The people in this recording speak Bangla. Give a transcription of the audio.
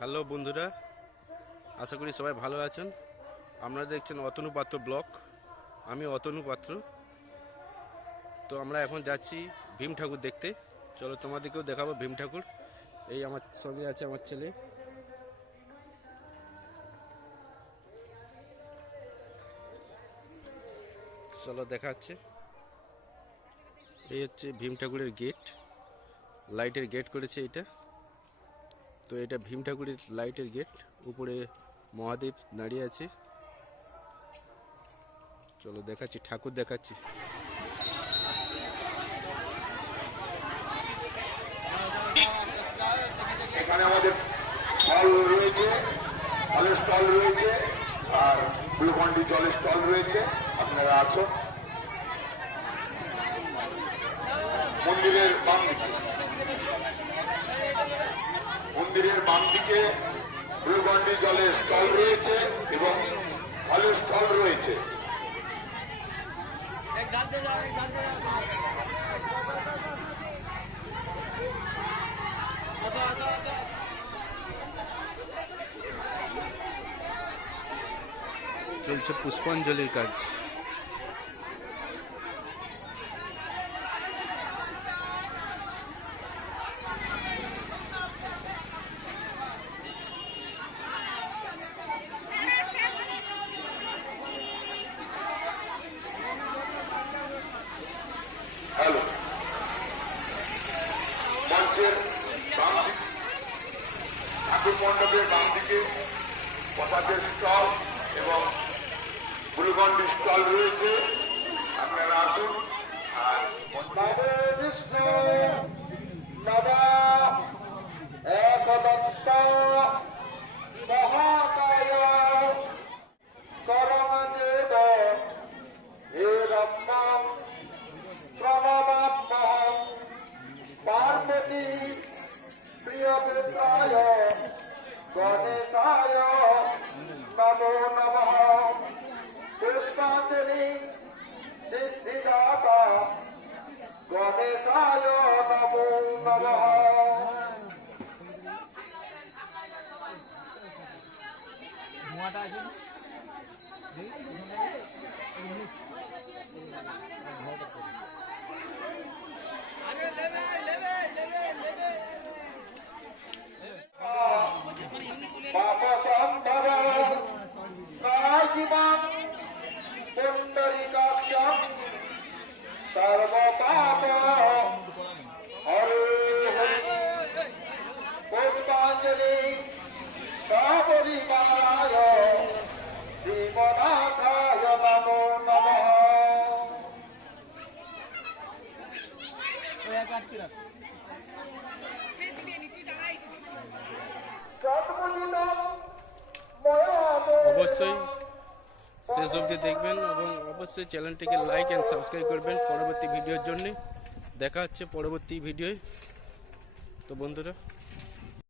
হ্যালো বন্ধুরা, আশা করি সবাই ভালো আছেন। আপনারা দেখছেন অতনু পাত্র ব্লক আমি অতনু পাত্র। তো আমরা এখন যাচ্ছি ভীম ঠাকুর দেখতে। চলো তোমাদেরকেও দেখাবো ভীম ঠাকুর। এই আমার সঙ্গে আছে আমার ছেলে। চলো দেখাচ্ছে। এই হচ্ছে ভীম ঠাকুরের গেট লাইটের গেট করেছে এটা। তো এটা ভীম ঠাকুরের লাইটের গেট। উপরে মহাদেব দাঁড়িয়ে আছে। চলো দেখাচ্ছি, ঠাকুর দেখাচ্ছি। এখানে আমাদের ফল রয়েছে ফলের স্টল রয়েছে, আর জলের স্টল রয়েছে, আপনারা আসুন। মন্দিরের বাম দিকে। বাম দিকে জলের স্টল রয়েছে এবং ফলের স্টল রয়েছে। চলছে পুষ্পাঞ্জলির কাজ হ্যালো মঞ্চের বাম দিক ঠাকুর মণ্ডপের বাম দিকে পতাকের স্টল এবং গুলগন্ডি স্টল রয়েছে। আপনারা আসুন আর নবে ধোঁয়াটা আছে না? পাপসম্ভব অবশ্যই শেষ অবধি দেখবেন এবং অবশ্যই চ্যানেলটিকে লাইক অ্যান্ড সাবস্ক্রাইব করবেন পরবর্তী ভিডিওর জন্য। দেখা হচ্ছে পরবর্তী ভিডিওয়। তো বন্ধুরা